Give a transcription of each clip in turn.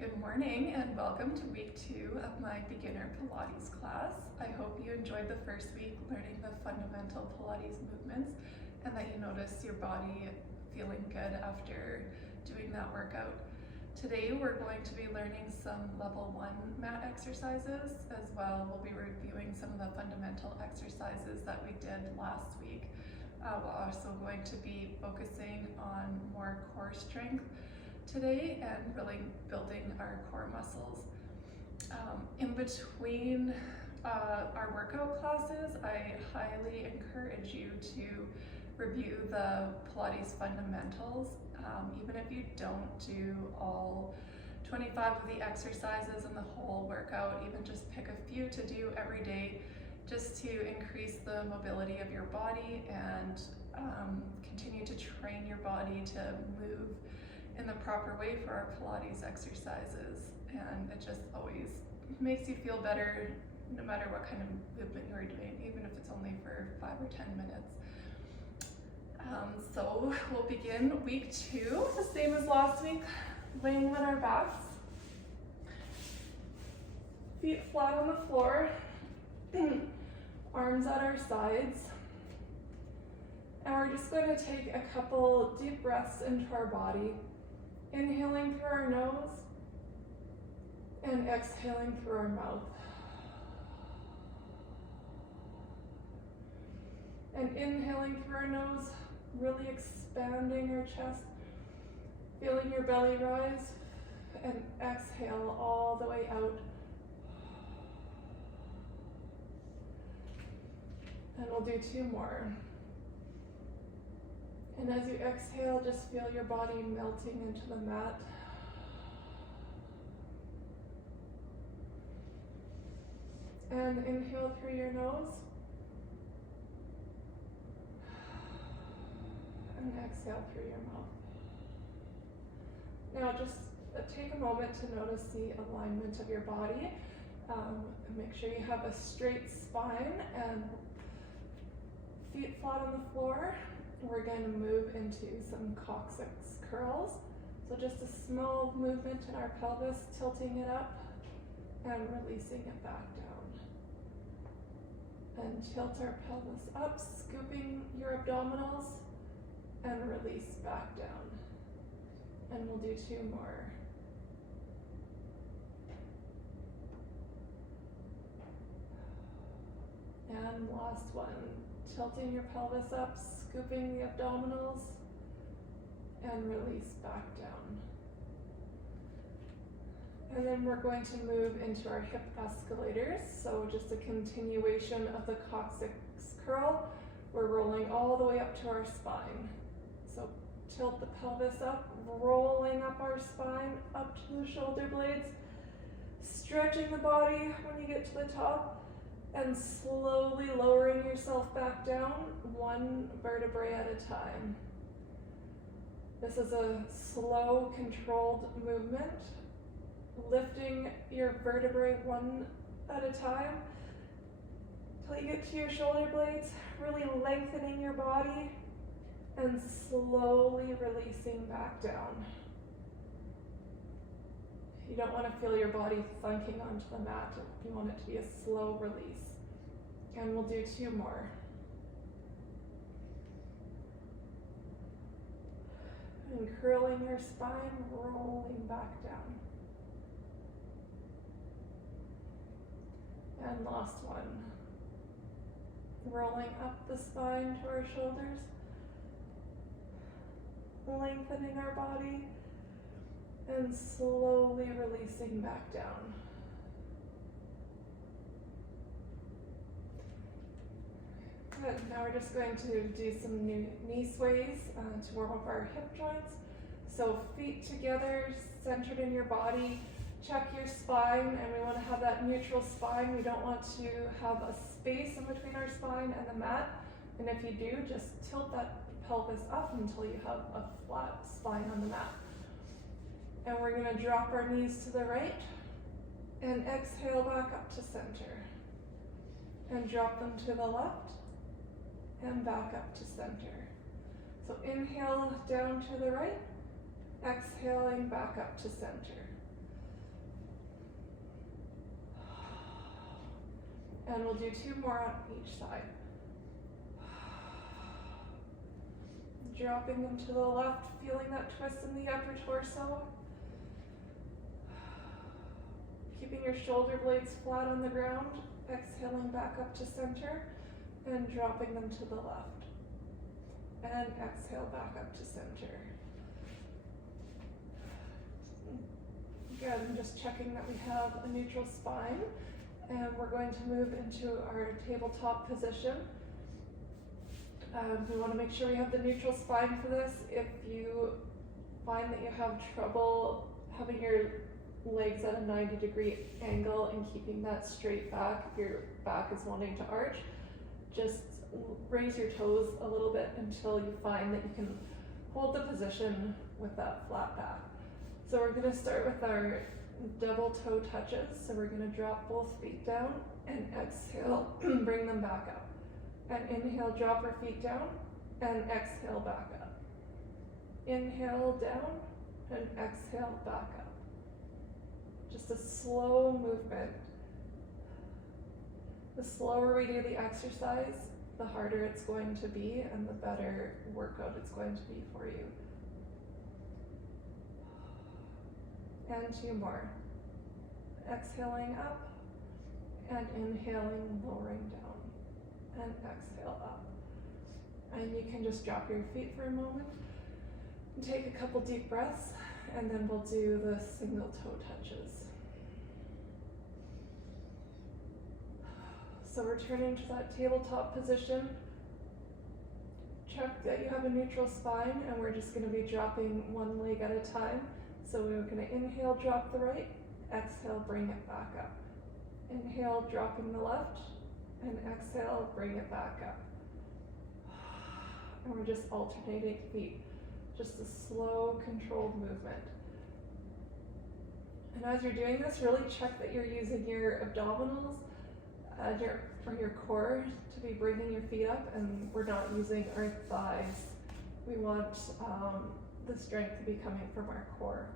Good morning and welcome to week 2 of my beginner Pilates class. I hope you enjoyed the first week learning the fundamental Pilates movements and that you noticed your body feeling good after doing that workout. Today we're going to be learning some level 1 mat exercises as well. We'll be reviewing some of the fundamental exercises that we did last week. We're also going to be focusing on more core strength today and really building our core muscles. In between our workout classes, I highly encourage you to review the Pilates Fundamentals. Even if you don't do all 25 of the exercises in the whole workout, even just pick a few to do every day just to increase the mobility of your body and continue to train your body to move in the proper way for our Pilates exercises. And it just always makes you feel better no matter what kind of movement you're doing, even if it's only for 5 or 10 minutes. So we'll begin week 2, the same as last week, laying on our backs, feet flat on the floor, arms at our sides. And we're just going to take a couple deep breaths into our body, inhaling through our nose and exhaling through our mouth. And inhaling through our nose, really expanding our chest, feeling your belly rise, and exhale all the way out. And we'll do 2 more. And as you exhale, just feel your body melting into the mat. And inhale through your nose. And exhale through your mouth. Now just take a moment to notice the alignment of your body. Make sure you have a straight spine and feet flat on the floor. We're going to move into some coccyx curls. So just a small movement in our pelvis, tilting it up and releasing it back down. And tilt our pelvis up, scooping your abdominals and release back down. And we'll do 2 more. And last one. Tilting your pelvis up, scooping the abdominals, and release back down. And then we're going to move into our hip escalators. So just a continuation of the coccyx curl. We're rolling all the way up to our spine. So tilt the pelvis up, rolling up our spine, up to the shoulder blades, stretching the body when you get to the top, and slowly lowering yourself back down, 1 vertebrae at a time. This is a slow, controlled movement, lifting your vertebrae 1 at a time till you get to your shoulder blades, really lengthening your body and slowly releasing back down. You don't want to feel your body thunking onto the mat. You want it to be a slow release. And we'll do 2 more. And curling your spine, rolling back down. And last one. Rolling up the spine to our shoulders, lengthening our body, and slowly releasing back down. Good. Now we're just going to do some knee sways to warm up our hip joints. So feet together, centered in your body. Check your spine, and we want to have that neutral spine. We don't want to have a space in between our spine and the mat. And if you do, just tilt that pelvis up until you have a flat spine on the mat. And we're going to drop our knees to the right and exhale back up to center. And drop them to the left and back up to center. So inhale down to the right, exhaling back up to center. And we'll do 2 more on each side. Dropping them to the left, feeling that twist in the upper torso. Keeping your shoulder blades flat on the ground, exhaling back up to center, and dropping them to the left. And exhale back up to center. Good, and just checking that we have a neutral spine. And we're going to move into our tabletop position. We want to make sure we have the neutral spine for this. If you find that you have trouble having your legs at a 90-degree angle and keeping that straight back, if your back is wanting to arch, just raise your toes a little bit until you find that you can hold the position with that flat back. So we're going to start with our double toe touches. So we're going to drop both feet down and exhale, bring them back up. And inhale, drop our feet down and exhale back up. Inhale down and exhale back up. Just a slow movement. The slower we do the exercise, the harder it's going to be and the better workout it's going to be for you. And 2 more. Exhaling up and inhaling, lowering down. And exhale up. And you can just drop your feet for a moment and take a couple deep breaths, and then we'll do the single toe touches. So returning to that tabletop position, check that you have a neutral spine, and we're just going to be dropping one leg at a time. So we're going to inhale, drop the right, exhale, bring it back up. Inhale, dropping the left, and exhale, bring it back up. And we're just alternating feet, just a slow, controlled movement. And as you're doing this, really check that you're using your abdominals for your core to be bringing your feet up, and we're not using our thighs. We want the strength to be coming from our core.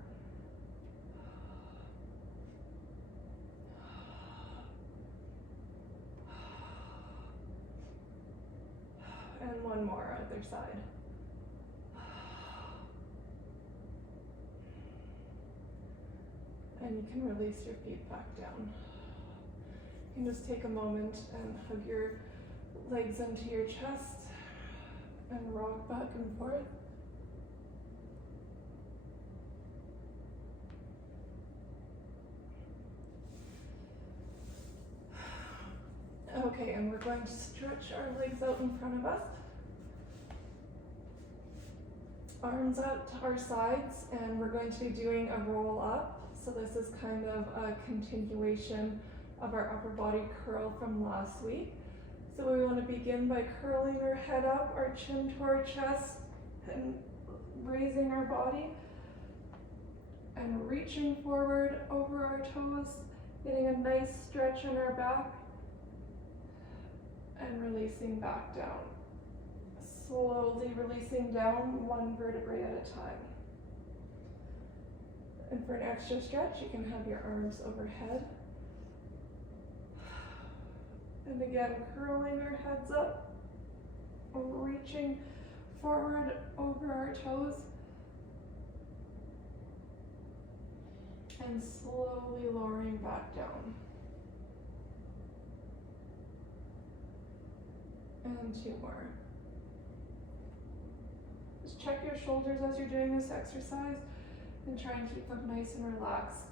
And 1 more, other side. And you can release your feet back down. You can just take a moment and hug your legs into your chest and rock back and forth. Okay, and we're going to stretch our legs out in front of us. Arms out to our sides, and we're going to be doing a roll up. So this is kind of a continuation of our upper body curl from last week. So we want to begin by curling our head up, our chin to our chest, and raising our body, and reaching forward over our toes, getting a nice stretch in our back, and releasing back down. Slowly releasing down 1 vertebrae at a time. And for an extra stretch, you can have your arms overhead. And again, curling our heads up, reaching forward over our toes, and slowly lowering back down. And 2 more. Just check your shoulders as you're doing this exercise and try and keep them nice and relaxed.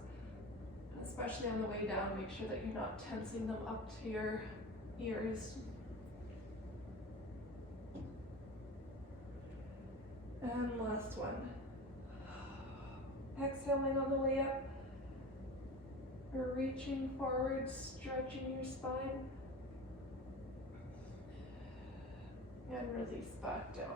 Especially on the way down, make sure that you're not tensing them up to your ears. And last one. Exhaling on the way up. Reaching forward, stretching your spine. And release back down.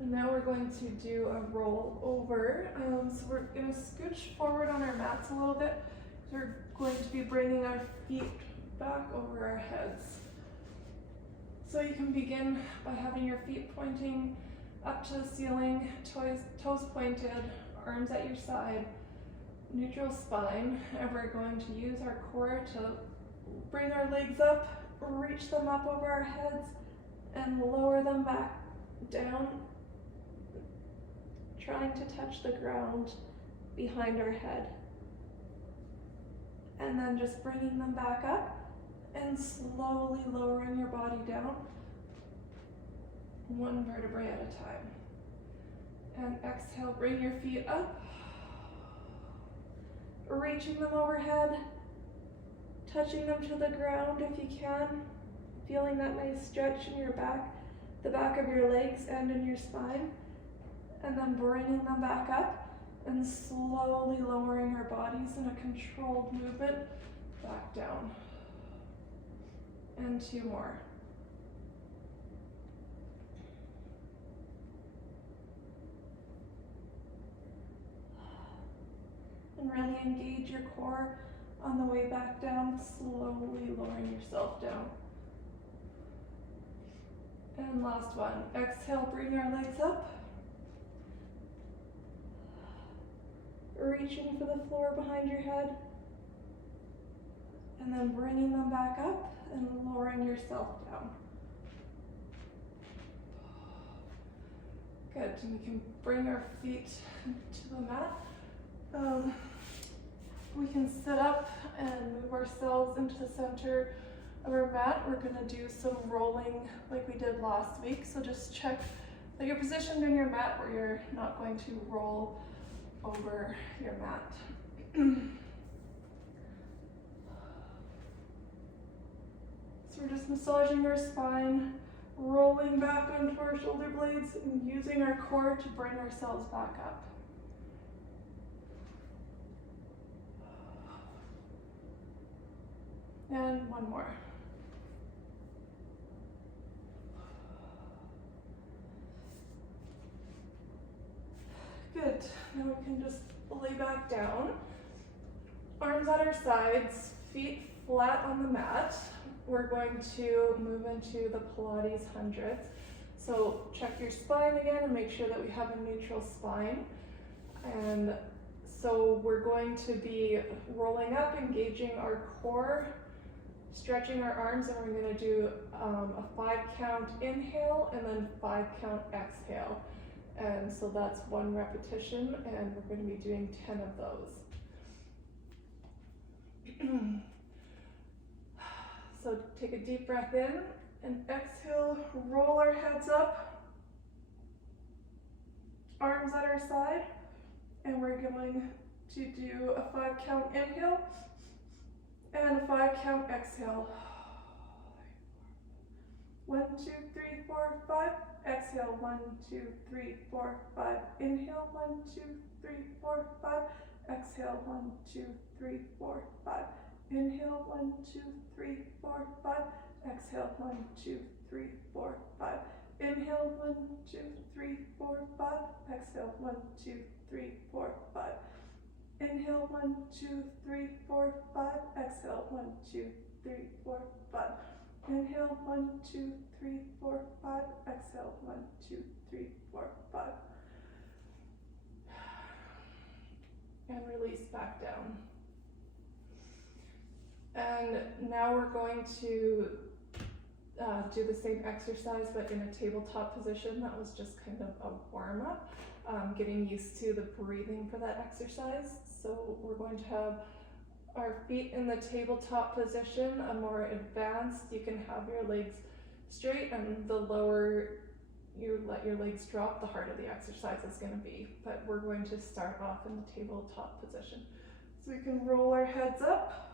And now we're going to do a roll over. So we're going to scooch forward on our mats a little bit. We're going to be bringing our feet back over our heads. So you can begin by having your feet pointing up to the ceiling, toes pointed, arms at your side. neutral spine, and we're going to use our core to bring our legs up, reach them up over our heads, and lower them back down, trying to touch the ground behind our head. And then just bringing them back up and slowly lowering your body down, one vertebrae at a time. And exhale, bring your feet up, reaching them overhead, touching them to the ground if you can, feeling that nice stretch in your back, the back of your legs and in your spine, and then bringing them back up and slowly lowering our bodies in a controlled movement back down. And 2 more. And really engage your core on the way back down, slowly lowering yourself down. And last one. Exhale, bring our legs up. Reaching for the floor behind your head. And then bringing them back up and lowering yourself down. Good. And we can bring our feet to the mat. We can sit up and move ourselves into the center of our mat. We're going to do some rolling like we did last week. So just check that you're positioned in your mat where you're not going to roll over your mat. So we're just massaging our spine, rolling back onto our shoulder blades, and using our core to bring ourselves back up. And 1 more. Good. Now we can just lay back down. Arms at our sides, feet flat on the mat. We're going to move into the Pilates hundreds. So check your spine again and make sure that we have a neutral spine. And so we're going to be rolling up, engaging our core, stretching our arms, and we're going to do a 5 count inhale and then 5 count exhale. And so that's 1 repetition, and we're going to be doing 10 of those. So take a deep breath in and exhale, roll our heads up, arms at our side, and we're going to do a 5 count inhale and a 5 count exhale. 1, 2, 3, 4, 5. Exhale, 1, 2, 3, 4, 5. Inhale, 1, 2, 3, 4, 5. Exhale, 1, 2, 3, 4, 5. Inhale, 1, 2, 3, 4, 5. Exhale, 1, 2, 3, 4, 5. Inhale, 1, 2, 3, 4, 5. Exhale, 1, 2, 3, 4, 5. Inhale, 1, 2, 3, 4, 5. Exhale, 1, 2, 3, 4, 5. Inhale, 1, 2, 3, 4, 5. Exhale, 1, 2, 3, 4, 5. And release back down. And now we're going to do the same exercise, but in a tabletop position. That was just kind of a warm-up, getting used to the breathing for that exercise. So we're going to have our feet in the tabletop position, a more advanced. You can have your legs straight, and the lower you let your legs drop, the harder the exercise is going to be. But we're going to start off in the tabletop position. So we can roll our heads up,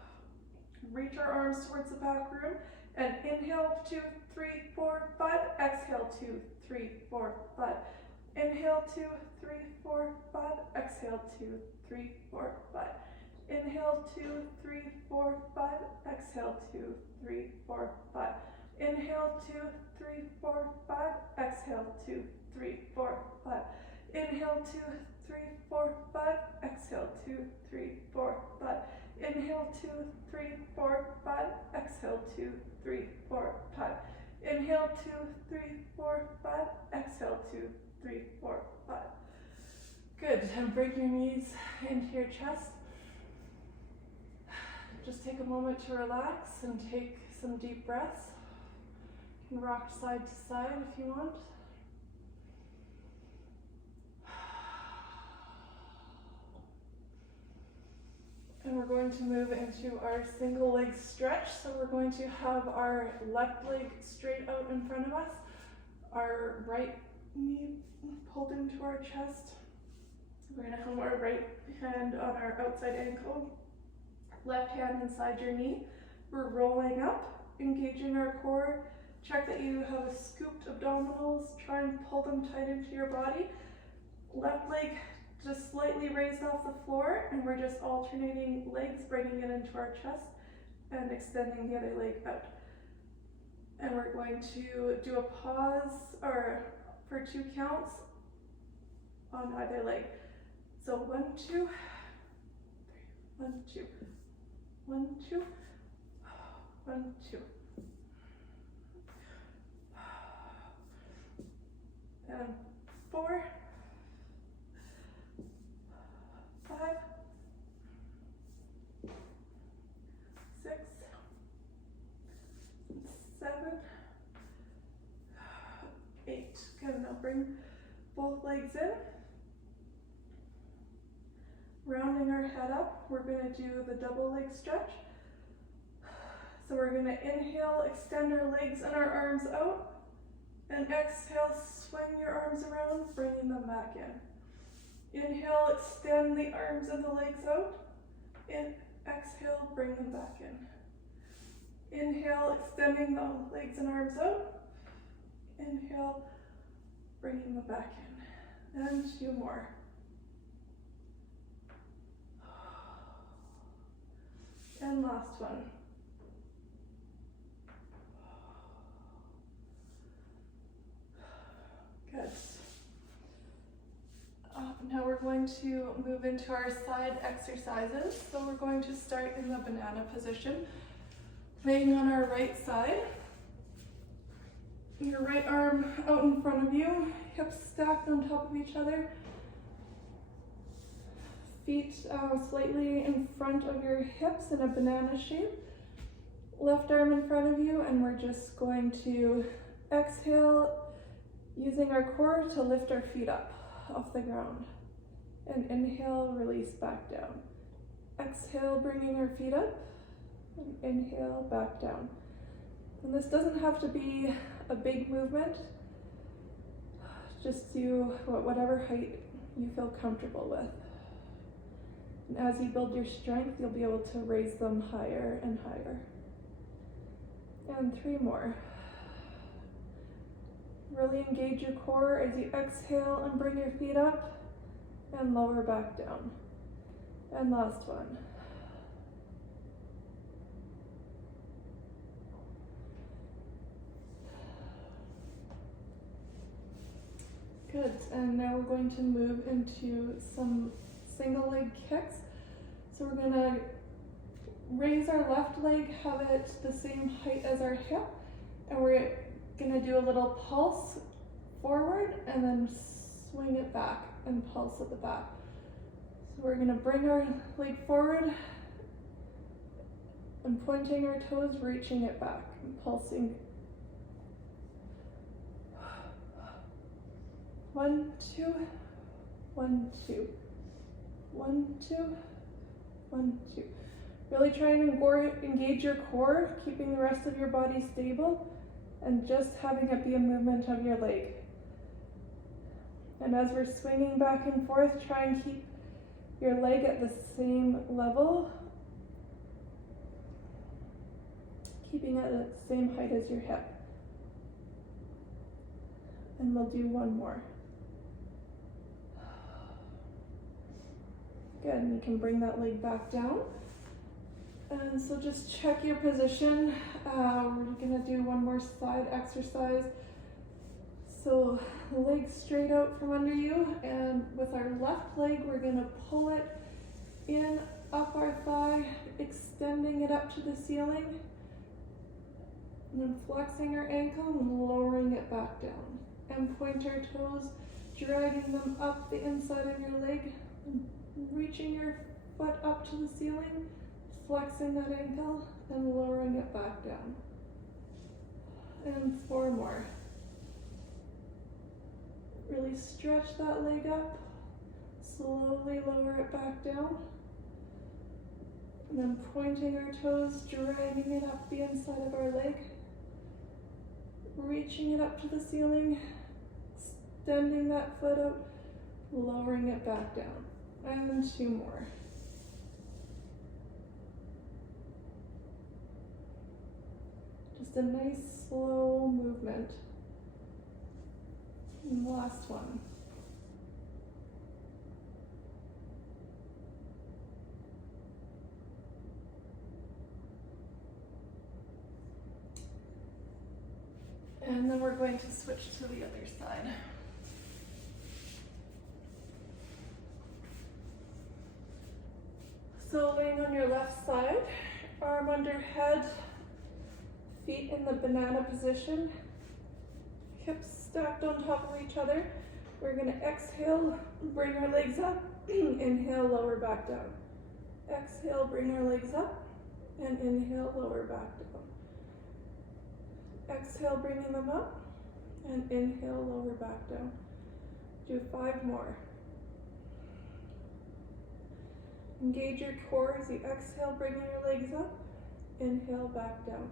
reach our arms towards the back room, and inhale 2, 3, 4, 5. Exhale 2, 3, 4, 5. Inhale 2, 3, 4, 5. Exhale 2, 3, 4, 5. Inhale 2, 3, 4, 5. Exhale 2, 3, 4, 5. Inhale 2, 3, 4, 5. Exhale 2, 3, 4, 5. Inhale 2, 3, 4, 5. Exhale 2, 3, 4, 5. Inhale 2, 3, 4, 5. Exhale 2, 3, 4, 5. Inhale 2, 3, 4, 5. Exhale 2, 3, 4, 5. Good. And bring your knees into your chest. just take a moment to relax and take some deep breaths. You can rock side to side if you want. And we're going to move into our single leg stretch. So we're going to have our left leg straight out in front of us, our right knee pulled into our chest. We're going to have our right hand on our outside ankle, left hand inside your knee. We're rolling up, engaging our core. Check that you have a scooped abdominals. Try and pull them tight into your body. Left leg just slightly raised off the floor, and we're just alternating legs, bringing it into our chest and extending the other leg out. And we're going to do a pause or for 2 counts on either leg. So 1, 2, 1, 2, 1, 2, 1, 2. And 4, 5, 6, 7, 8. Good, now bring both legs in. Rounding our head up, we're going to do the double leg stretch. So we're going to inhale, extend our legs and our arms out, and exhale, swing your arms around, bringing them back in. Inhale, extend the arms and the legs out. Exhale, bring them back in. Inhale, extending the legs and arms out. Inhale, bringing them back in. And 2 more. And last one. Good. Now we're going to move into our side exercises. So we're going to start in the banana position, laying on our right side. Your right arm out in front of you, hips stacked on top of each other. Feet slightly in front of your hips in a banana shape. Left arm in front of you, and we're just going to exhale, using our core to lift our feet up off the ground. And inhale, release back down. Exhale, bringing our feet up, and inhale, back down. And this doesn't have to be a big movement. Just do whatever height you feel comfortable with. And as you build your strength, you'll be able to raise them higher and higher. And 3 more. Really engage your core as you exhale and bring your feet up and lower back down. And last one. Good, and now we're going to move into some single leg kicks. So we're going to raise our left leg, have it the same height as our hip, and we're going to do a little pulse forward and then swing it back and pulse at the back. So we're going to bring our leg forward and pointing our toes, reaching it back and pulsing. 1, 2, 1, 2, 1, 2, 1, 2. Really try and engage your core, keeping the rest of your body stable, and just having it be a movement of your leg. And as we're swinging back and forth, try and keep your leg at the same level, keeping it at the same height as your hip. And we'll do 1 more. Good, and you can bring that leg back down. And so just check your position. We're gonna do 1 more side exercise. So the legs straight out from under you, and with our left leg, we're gonna pull it in, up our thigh, extending it up to the ceiling, and then flexing our ankle and lowering it back down. And point our toes, dragging them up the inside of your leg, and reaching your foot up to the ceiling, flexing that ankle and lowering it back down. And 4 more. Really stretch that leg up, slowly lower it back down. And then pointing our toes, dragging it up the inside of our leg, reaching it up to the ceiling, extending that foot out, lowering it back down. And 2 more. Just a nice slow movement. And the last one. And then we're going to switch to the other side. So laying on your left side, arm under head, feet in the banana position, hips stacked on top of each other. We're going to exhale, bring our legs up, inhale, lower back down. Exhale, bring our legs up, and inhale, lower back down. Exhale, bringing them up, and inhale, lower back down. Do 5 more. Engage your core as you exhale, bringing your legs up, inhale, back down.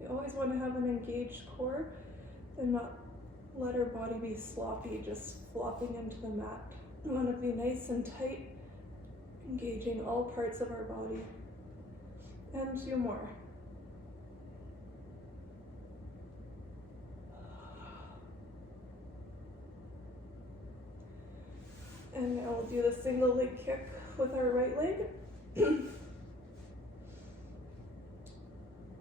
You always want to have an engaged core and not let our body be sloppy, just flopping into the mat. We want to be nice and tight, engaging all parts of our body. And 2 more. And now we'll do the single leg kick with our right leg.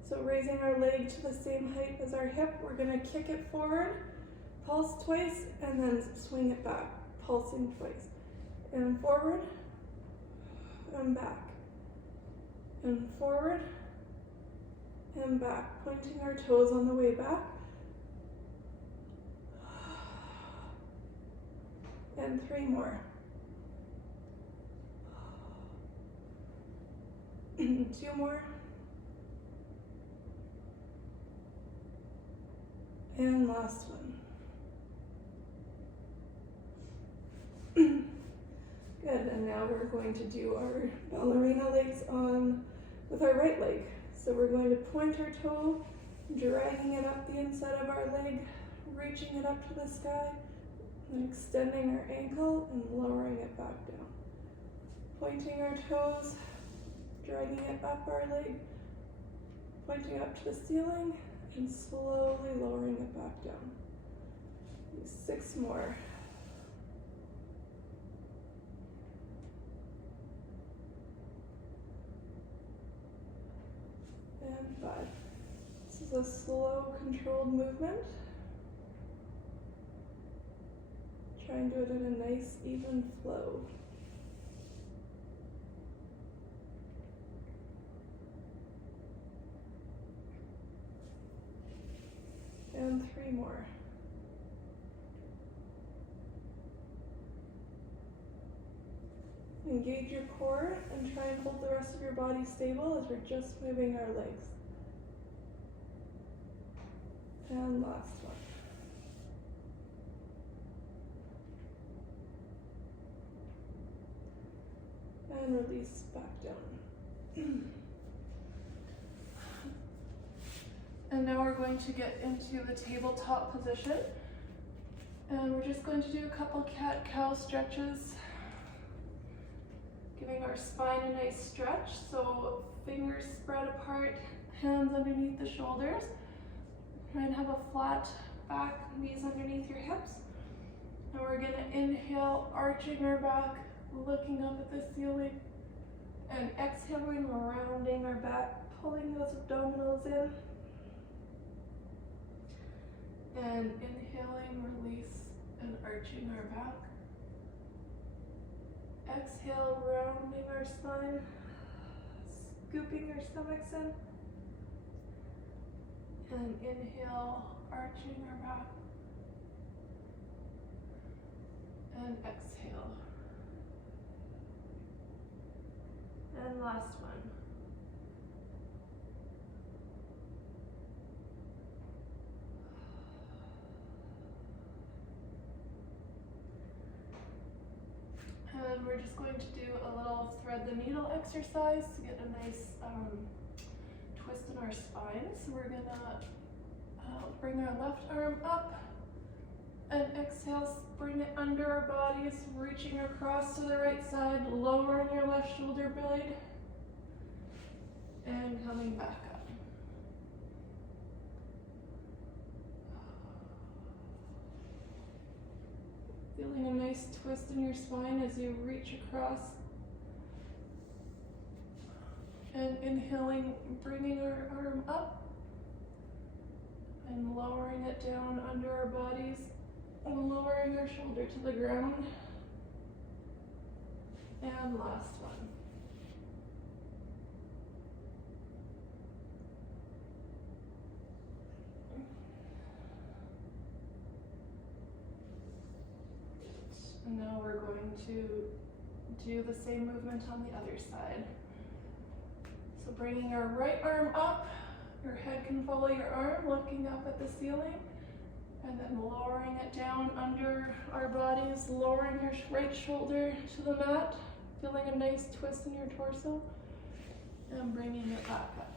So raising our leg to the same height as our hip, we're going to kick it forward, pulse twice, and then swing it back, pulsing twice. And forward, and back. And forward, and back. Pointing our toes on the way back. And 3 more. 2 more. And last one. Good, and now we're going to do our ballerina legs on with our right leg. So we're going to point our toe, dragging it up the inside of our leg, reaching it up to the sky, and extending our ankle and lowering it back down. Pointing our toes, dragging it up our leg, pointing up to the ceiling, and slowly lowering it back down. Do 6 more. And 5. This is a slow, controlled movement. Try and do it in a nice, even flow. And 3 more. Engage your core and try and hold the rest of your body stable as we're just moving our legs. And last one. And release back down. And now we're going to get into the tabletop position. And we're just going to do a couple cat-cow stretches, giving our spine a nice stretch. So fingers spread apart, hands underneath the shoulders. Try and have a flat back, knees underneath your hips. And we're gonna inhale, arching our back, looking up at the ceiling, and exhaling, rounding our back, pulling those abdominals in. And inhaling, release, and arching our back. Exhale, rounding our spine, scooping our stomachs in. And inhale, arching our back. And exhale. And last one. And we're just going to do a little thread the needle exercise to get a nice twist in our spine. So we're gonna bring our left arm up and exhale, bring it under our bodies, reaching across to the right side, lowering your left shoulder blade, and coming back up. Feeling a nice twist in your spine as you reach across. And inhaling, bringing our arm up and lowering it down under our bodies and lowering our shoulder to the ground. And last one. And now we're going to do the same movement on the other side. So bringing our right arm up, your head can follow your arm, looking up at the ceiling, and then lowering it down under our bodies, lowering your right shoulder to the mat, feeling a nice twist in your torso, and bringing it back up.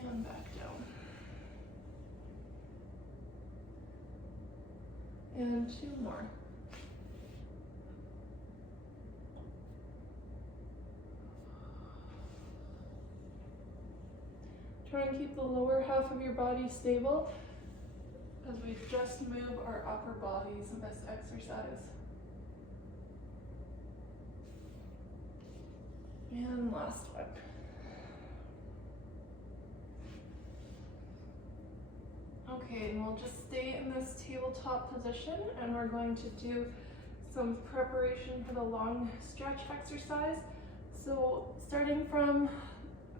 And back down. And two more. Try and keep the lower half of your body stable as we just move our upper bodies in this exercise. And last one. Okay, and we'll just stay in this tabletop position, and we're going to do some preparation for the long stretch exercise. So starting from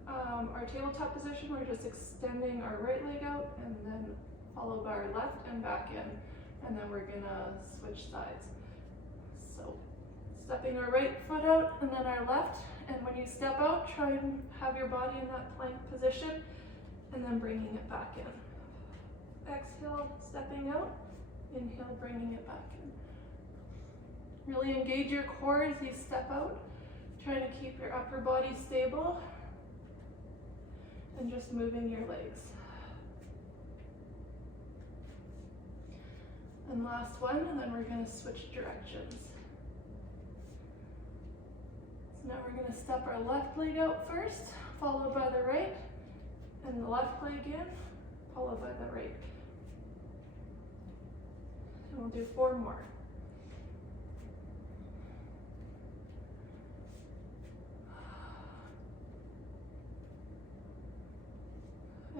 our tabletop position, we're just extending our right leg out and then followed by our left and back in, and then we're gonna switch sides. So stepping our right foot out and then our left, and when you step out, try and have your body in that plank position and then bringing it back in. Exhale, stepping out, inhale, bringing it back in. Really engage your core as you step out, trying to keep your upper body stable and just moving your legs. And last one, and then we're going to switch directions. So now we're going to step our left leg out first, followed by the right, and the left leg in, followed by the right. And we'll do 4 more.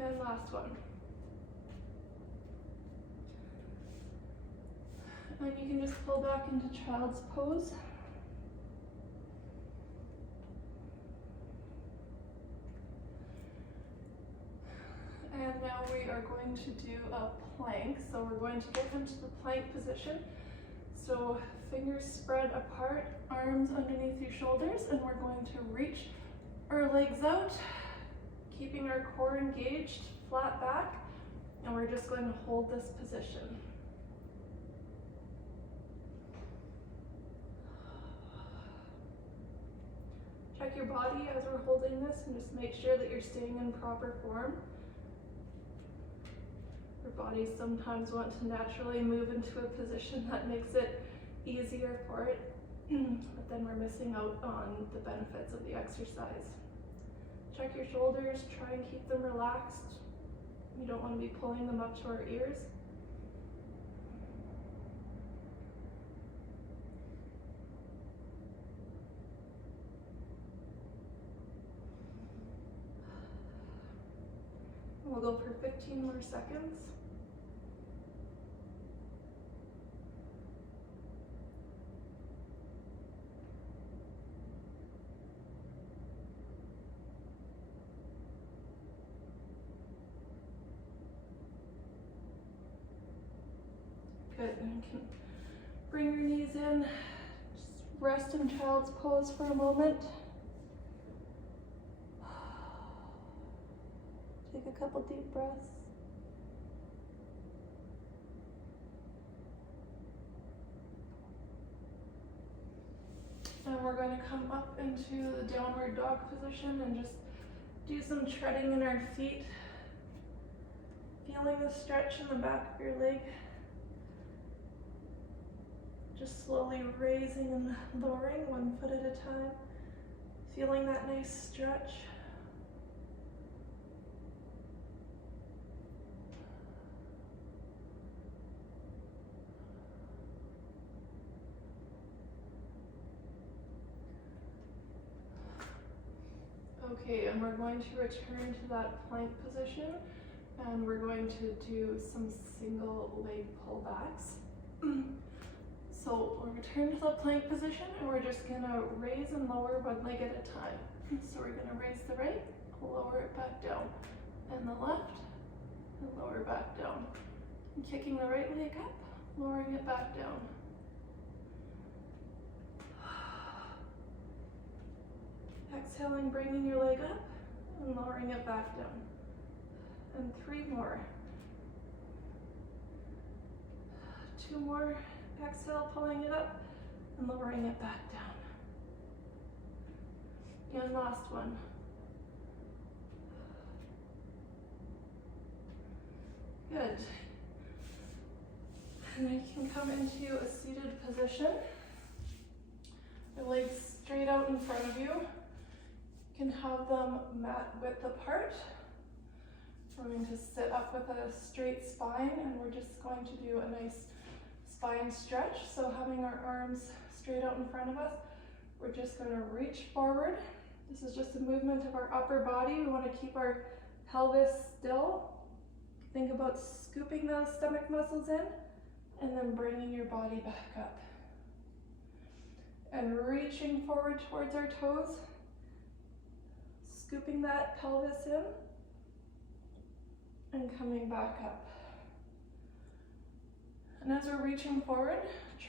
And last one. And you can just pull back into child's pose. And now we are going to do a plank. So we're going to get into the plank position. So fingers spread apart, arms underneath your shoulders, and we're going to reach our legs out, keeping our core engaged, flat back, and we're just going to hold this position. Check your body as we're holding this and just make sure that you're staying in proper form. Our bodies sometimes want to naturally move into a position that makes it easier for it, but then we're missing out on the benefits of the exercise. Check your shoulders, try and keep them relaxed. You don't want to be pulling them up to our ears. We'll go for 15 more seconds. Good, and you can bring your knees in, just rest in child's pose for a moment. Take a couple deep breaths. And we're going to come up into the downward dog position and just do some treading in our feet. Feeling the stretch in the back of your leg. Just slowly raising and lowering 1 foot at a time. Feeling that nice stretch. Okay, and we're going to return to that plank position, and we're going to do some single leg pullbacks. So we'll return to the plank position, and we're just gonna raise and lower 1 leg at a time. So we're gonna raise the right, lower it back down, and the left, and lower back down. And kicking the right leg up, lowering it back down. Exhaling, bringing your leg up and lowering it back down. And 3 more. 2 more. Exhale, pulling it up and lowering it back down. And last one. Good. And then you can come into a seated position. Your legs straight out in front of you. You can have them mat width apart. We're going to sit up with a straight spine, and we're just going to do a nice spine stretch. So having our arms straight out in front of us, we're just going to reach forward. This is just a movement of our upper body. We want to keep our pelvis still. Think about scooping those stomach muscles in, and then bringing your body back up. And reaching forward towards our toes. Scooping that pelvis in and coming back up. And as we're reaching forward,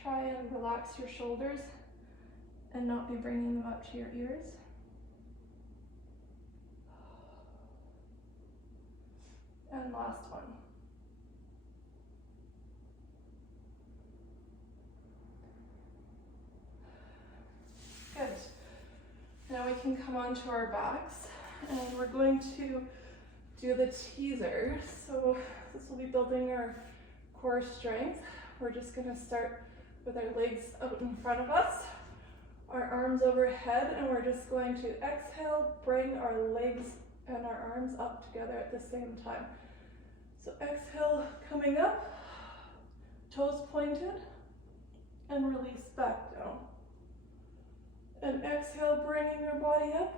try and relax your shoulders and not be bringing them up to your ears. And last one. Good. Now we can come onto our backs, and we're going to do the teaser. So this will be building our core strength. We're just going to start with our legs out in front of us, our arms overhead, and we're just going to exhale, bring our legs and our arms up together at the same time. So exhale, coming up, toes pointed, and release back down. And exhale, bringing your body up,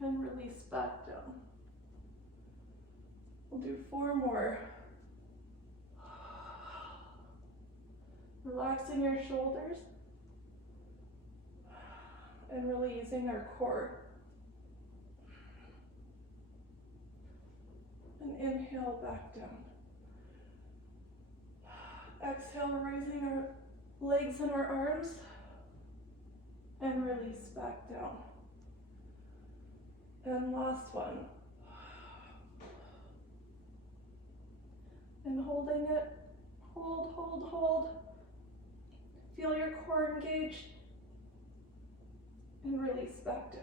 and release back down. We'll do 4 more. Relaxing your shoulders, and releasing our core. And inhale back down. Exhale, raising our legs and our arms, and release back down. And last one. And holding it, hold, hold, hold. Feel your core engaged, and release back down.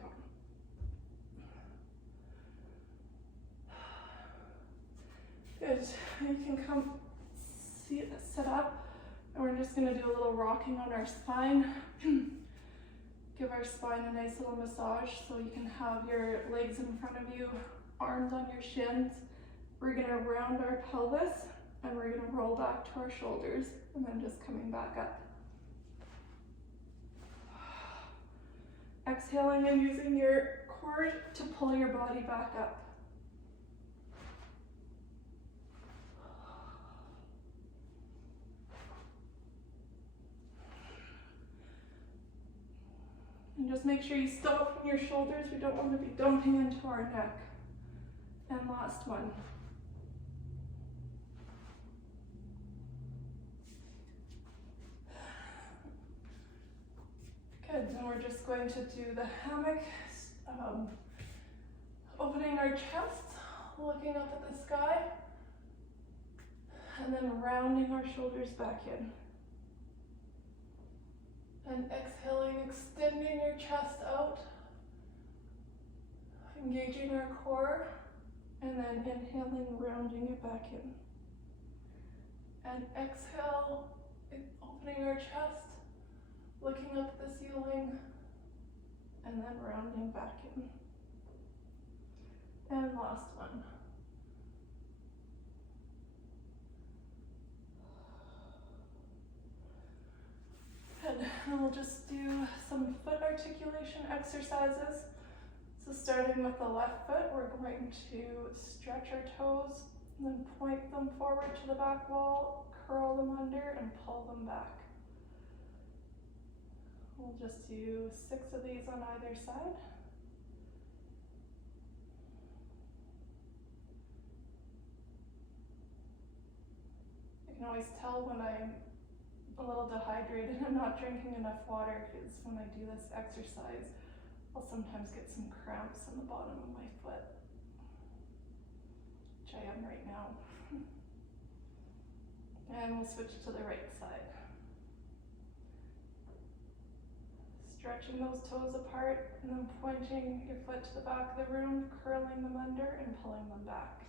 Good. You can come sit up, and we're just going to do a little rocking on our spine. Give our spine a nice little massage, so you can have your legs in front of you, arms on your shins. We're going to round our pelvis, and we're going to roll back to our shoulders, and then just coming back up. Exhaling and using your core to pull your body back up. And just make sure you stop from your shoulders. We don't want to be dumping into our neck. And last one. Good, then we're just going to do the hammock, opening our chest, looking up at the sky, and then rounding our shoulders back in. And exhaling, extending your chest out, engaging our core, and then inhaling, rounding it back in. And exhale, opening our chest, looking up at the ceiling, and then rounding back in. And last one. Good, and we'll just do some foot articulation exercises. So starting with the left foot, we're going to stretch our toes, and then point them forward to the back wall, curl them under, and pull them back. We'll just do 6 of these on either side. You can always tell when I'm a little dehydrated and not drinking enough water, because when I do this exercise, I'll sometimes get some cramps in the bottom of my foot, which I am right now. And we'll switch to the right side. Stretching those toes apart and then pointing your foot to the back of the room, curling them under and pulling them back.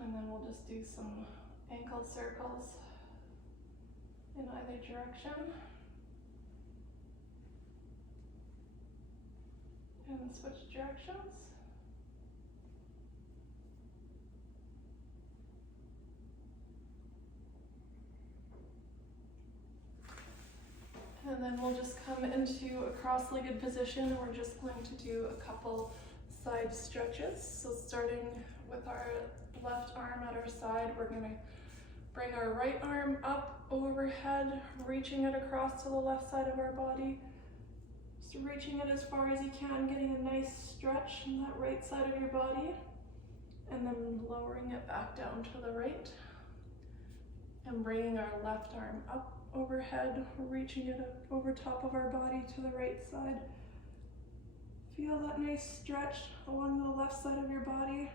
And then we'll just do some ankle circles in either direction. And switch directions. And then we'll just come into a cross-legged position. We're just going to do a couple side stretches. So starting with our left arm at our side, we're going to bring our right arm up overhead, reaching it across to the left side of our body. Just reaching it as far as you can, getting a nice stretch in that right side of your body, and then lowering it back down to the right. And bringing our left arm up overhead, reaching it up over top of our body to the right side. Feel that nice stretch along the left side of your body.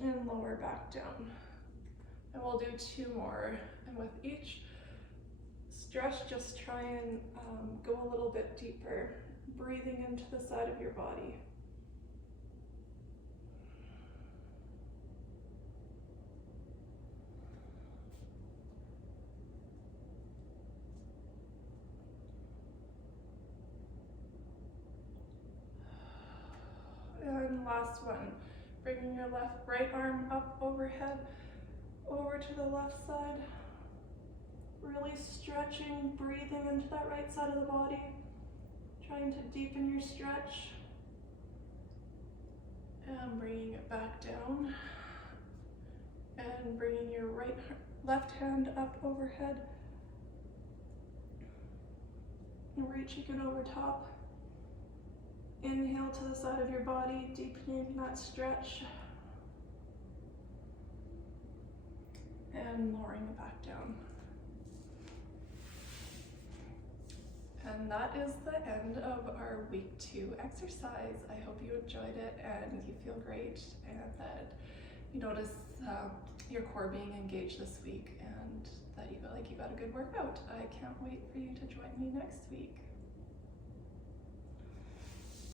And lower back down. And we'll do 2 more. And with each stretch, just try and go a little bit deeper, breathing into the side of your body. And last one. Bringing your right arm up overhead, over to the left side. Really stretching, breathing into that right side of the body. Trying to deepen your stretch. And bringing it back down. And bringing your left hand up overhead. And reaching it over top. Inhale to the side of your body, deepening that stretch. And lowering it back down. And that is the end of our week 2 exercise. I hope you enjoyed it and you feel great, and that you notice your core being engaged this week, and that you feel like you got a good workout. I can't wait for you to join me next week.